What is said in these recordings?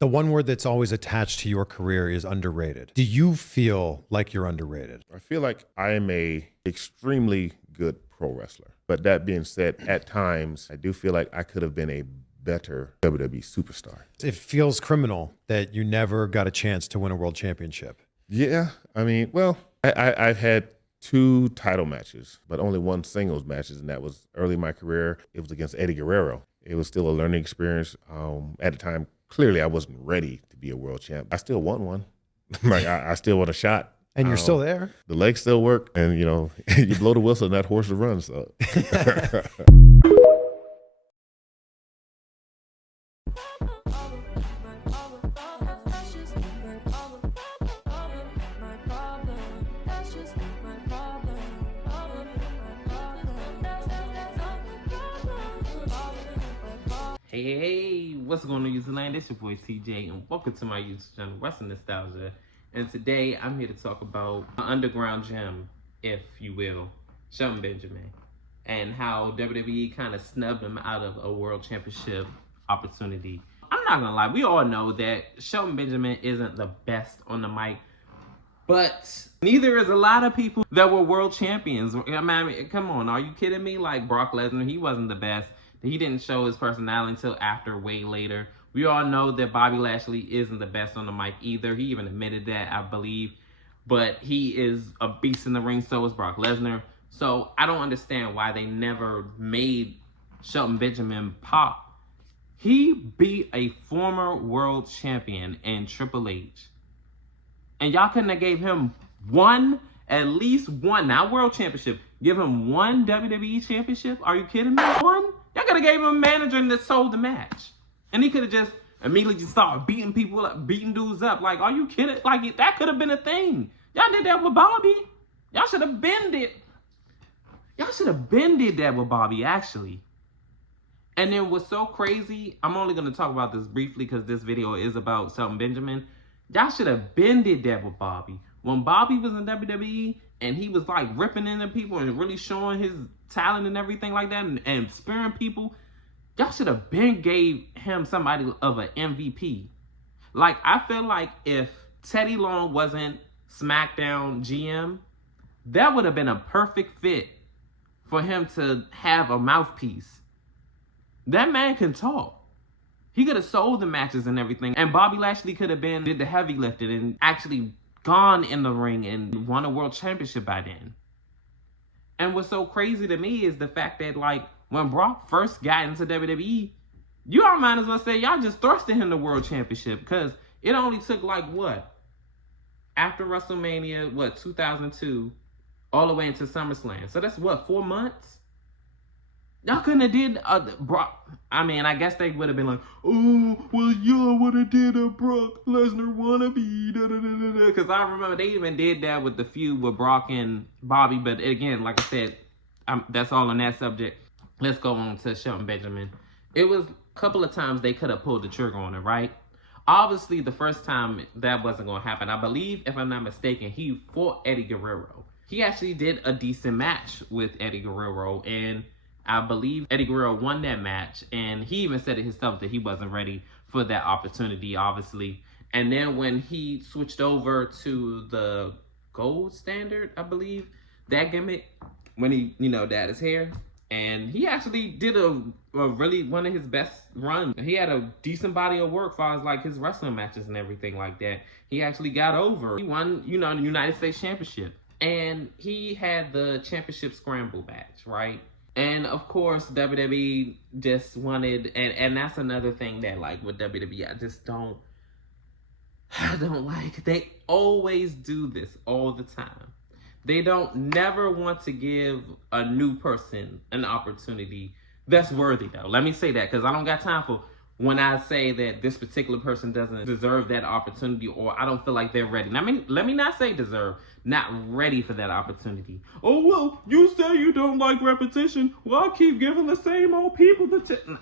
The one word that's always attached to your career is underrated. Do you feel like you're underrated? I feel like I am a extremely good pro wrestler. But that being said, at times, I do feel like I could have been a better WWE superstar. It feels criminal that you never got a chance to win a world championship. Yeah, I mean, well, I've had 2 title matches, but only 1 singles matches, and that was early in my career. It was against Eddie Guerrero. It was still a learning experience. At the time, clearly I wasn't ready to be a world champ. I still want one. Like I still want a shot. And you're still there. The legs still work, and you know, you blow the whistle and that horse will run. So. Hey, what's going on, YouTube land? It's your boy CJ, and welcome to my YouTube channel, Wrestling Nostalgia. And today, I'm here to talk about an underground gem, if you will, Shelton Benjamin, and how WWE kind of snubbed him out of a world championship opportunity. I'm not gonna lie, we all know that Shelton Benjamin isn't the best on the mic, but neither is a lot of people that were world champions. I mean, come on, are you kidding me? Like Brock Lesnar, he wasn't the best. He didn't show his personality until after, way later. We all know that Bobby Lashley isn't the best on the mic either. He even admitted that, I believe. But he is a beast in the ring, so is Brock Lesnar. So I don't understand why they never made Shelton Benjamin pop. He beat a former world champion in Triple H. And y'all couldn't have gave him one, at least one, not world championship. Give him one WWE championship? Are you kidding me? One? Y'all could have gave him a manager that sold the match. And he could have just immediately just started beating people up, beating dudes up. Like, are you kidding? Like, that could have been a thing. Y'all did that with Bobby. Y'all should have bended. Y'all should have bended that with Bobby, actually. And then what's so crazy, I'm only going to talk about this briefly because this video is about Shelton Benjamin. Y'all should have bended that with Bobby. When Bobby was in WWE and he was like ripping into people and really showing his talent and everything like that and spearing people, y'all should have been gave him somebody of an MVP. Like, I feel like if Teddy Long wasn't SmackDown GM, that would have been a perfect fit for him to have a mouthpiece. That man can talk. He could have sold the matches and everything. And Bobby Lashley could have did the heavy lifting and actually gone in the ring and won a world championship by then. And what's so crazy to me is the fact that, like, when Brock first got into WWE, you all might as well say y'all just thrusted him the world championship, because it only took, like, what? After WrestleMania, 2002, all the way into SummerSlam. So that's, 4 months? Y'all couldn't have did Brock. I mean, I guess they would have been like, oh, well, y'all would have did a Brock Lesnar wannabe, da-da-da-da-da. Because I remember they even did that with the feud with Brock and Bobby. But again, like I said, that's all on that subject. Let's go on to Shelton Benjamin. It was a couple of times they could have pulled the trigger on it, right? Obviously, the first time that wasn't going to happen. I believe, if I'm not mistaken, he fought Eddie Guerrero. He actually did a decent match with Eddie Guerrero, and I believe Eddie Guerrero won that match, and he even said it himself that he wasn't ready for that opportunity, obviously. And then when he switched over to the gold standard, I believe, that gimmick, when he, dyed his hair, and he actually did a really one of his best runs. He had a decent body of work as far as like his wrestling matches and everything like that. He actually got over. He won, the United States Championship. And he had the championship scramble match, right? And of course, WWE just wanted, and that's another thing that, like, with WWE, I don't like. They always do this all the time. They don't never want to give a new person an opportunity that's worthy, though. Let me say that, because I don't got time for when I say that this particular person doesn't deserve that opportunity, or I don't feel like they're ready. I mean, let me not say deserve, not ready for that opportunity. Oh, well, you say you don't like repetition. Well, I'll keep giving the same old people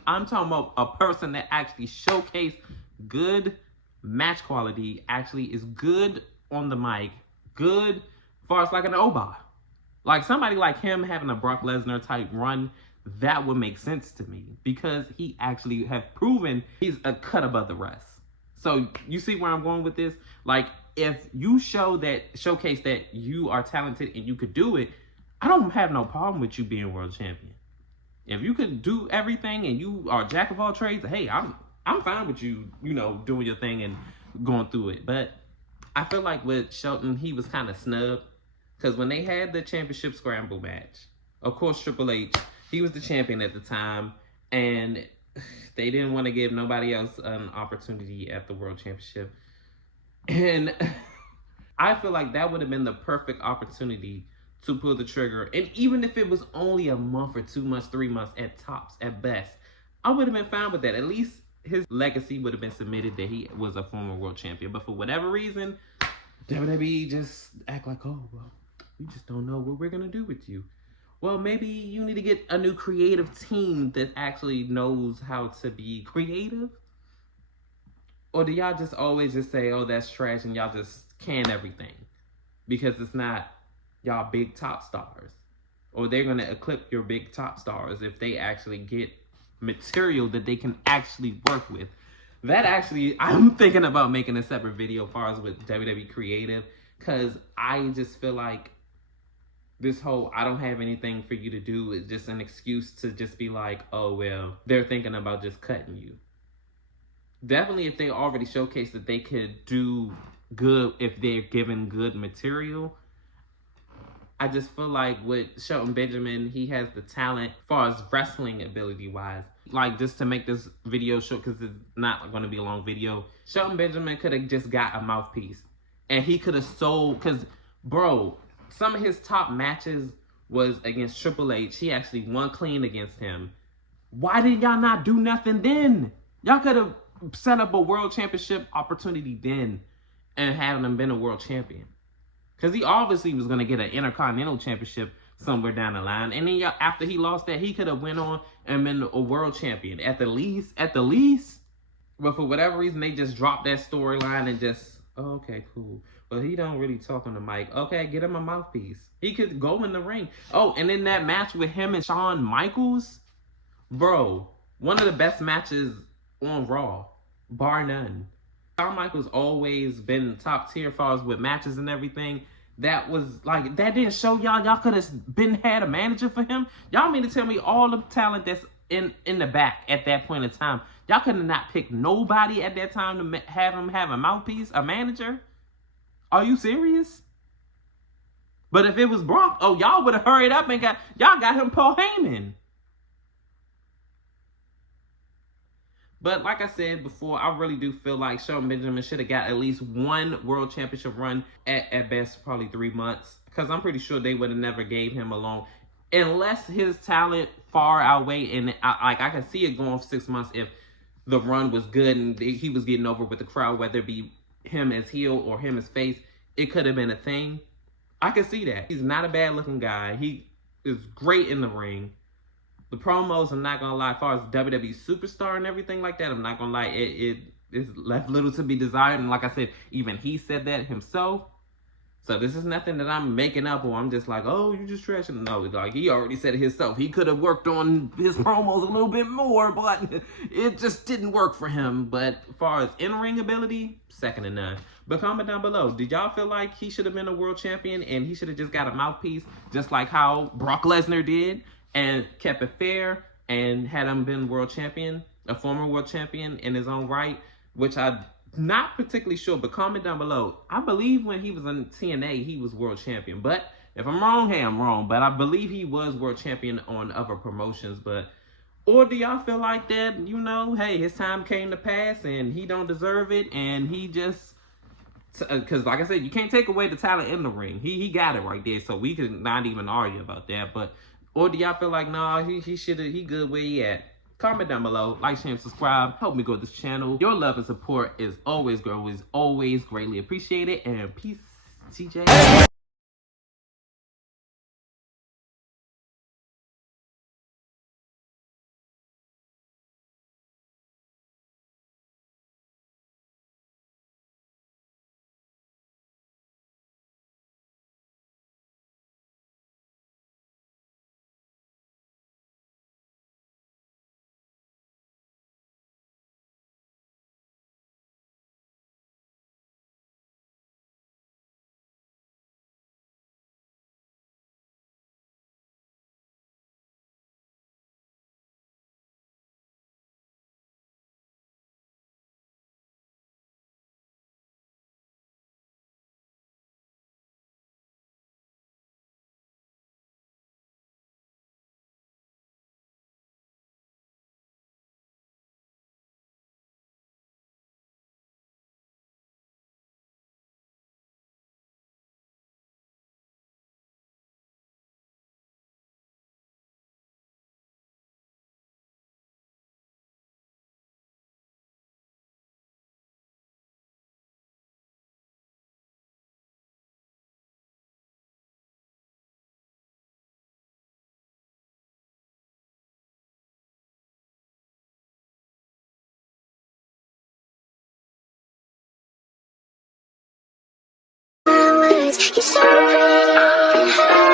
I'm talking about a person that actually showcased good match quality, actually is good on the mic, good as far as like an Oba. Like somebody like him having a Brock Lesnar type run, that would make sense to me, because he actually have proven he's a cut above the rest. So you see where I'm going with this? Like, if you showcase that you are talented and you could do it, I don't have no problem with you being world champion. If you could do everything and you are jack of all trades, hey, I'm fine with you, doing your thing and going through it. But I feel like with Shelton, he was kind of snubbed because when they had the championship scramble match, of course Triple H, he was the champion at the time, and they didn't want to give nobody else an opportunity at the World Championship. And I feel like that would have been the perfect opportunity to pull the trigger. And even if it was only a month or 2 months, 3 months at tops, at best, I would have been fine with that. At least his legacy would have been submitted that he was a former world champion. But for whatever reason, WWE just act like, oh, well, we just don't know what we're going to do with you. Well, maybe you need to get a new creative team that actually knows how to be creative. Or do y'all just always just say, oh, that's trash, and y'all just can everything? Because it's not y'all big top stars. Or they're going to eclipse your big top stars if they actually get material that they can actually work with. That actually, I'm thinking about making a separate video as far as with WWE Creative, because I just feel like this whole I don't have anything for you to do is just an excuse to just be like, oh, well, they're thinking about just cutting you. Definitely if they already showcased that they could do good if they're given good material. I just feel like with Shelton Benjamin, he has the talent as far as wrestling ability wise. Like, just to make this video short, because it's not going to be a long video, Shelton Benjamin could have just got a mouthpiece. And he could have sold, because, bro, some of his top matches was against Triple H. He actually won clean against him. Why did y'all not do nothing then? Y'all could have set up a world championship opportunity then and have him been a world champion. Because he obviously was going to get an Intercontinental Championship somewhere down the line. And then after he lost that, he could have went on and been a world champion. At the least. But for whatever reason, they just dropped that storyline and just, oh, okay, cool. But he don't really talk on the mic. Okay, get him a mouthpiece. He could go in the ring. Oh, and in that match with him and Shawn Michaels, bro, one of the best matches on Raw, bar none. Shawn Michaels always been top tier as far as with matches and everything. That was like, that didn't show y'all could have had a manager for him. Y'all mean to tell me all the talent that's in the back at that point in time, y'all could have not picked nobody at that time to have him have a mouthpiece, a manager? Are you serious? But if it was Brock, oh, y'all would have hurried up and got him Paul Heyman. But like I said before, I really do feel like Shelton Benjamin should have got at least one world championship run at best, probably 3 months. Because I'm pretty sure they would have never gave him a long, unless his talent far outweighed. And I can see it going for 6 months if the run was good and he was getting over with the crowd, whether it be him as heel or him as face. It could have been a thing. I can see that. He's not a bad looking guy. He is great in the ring. The promos, I'm not gonna lie, as far as WWE superstar and everything like that, I'm not gonna lie, it left little to be desired. And like I said, even he said that himself. So this is nothing that I'm making up or I'm just like, oh, you just trashing. No, like he already said it himself. He could have worked on his promos a little bit more, but it just didn't work for him. But as far as in-ring ability, second to none. But comment down below, did y'all feel like he should have been a world champion and he should have just got a mouthpiece, just like how Brock Lesnar did, and kept it fair and had him been world champion, a former world champion in his own right, which I'm not particularly sure, but comment down below. I believe when he was in TNA, he was world champion. But if I'm wrong, hey, I'm wrong. But I believe he was world champion on other promotions. Or do y'all feel like that, hey, his time came to pass and he don't deserve it and he just... Because like I said, you can't take away the talent in the ring. He got it right there, so we could not even argue about that. But or do y'all feel like, nah, he good where he at? Comment down below, like, share, and subscribe. Help me grow this channel. Your love and support is always greatly appreciated. And peace, TJ. You're so pretty.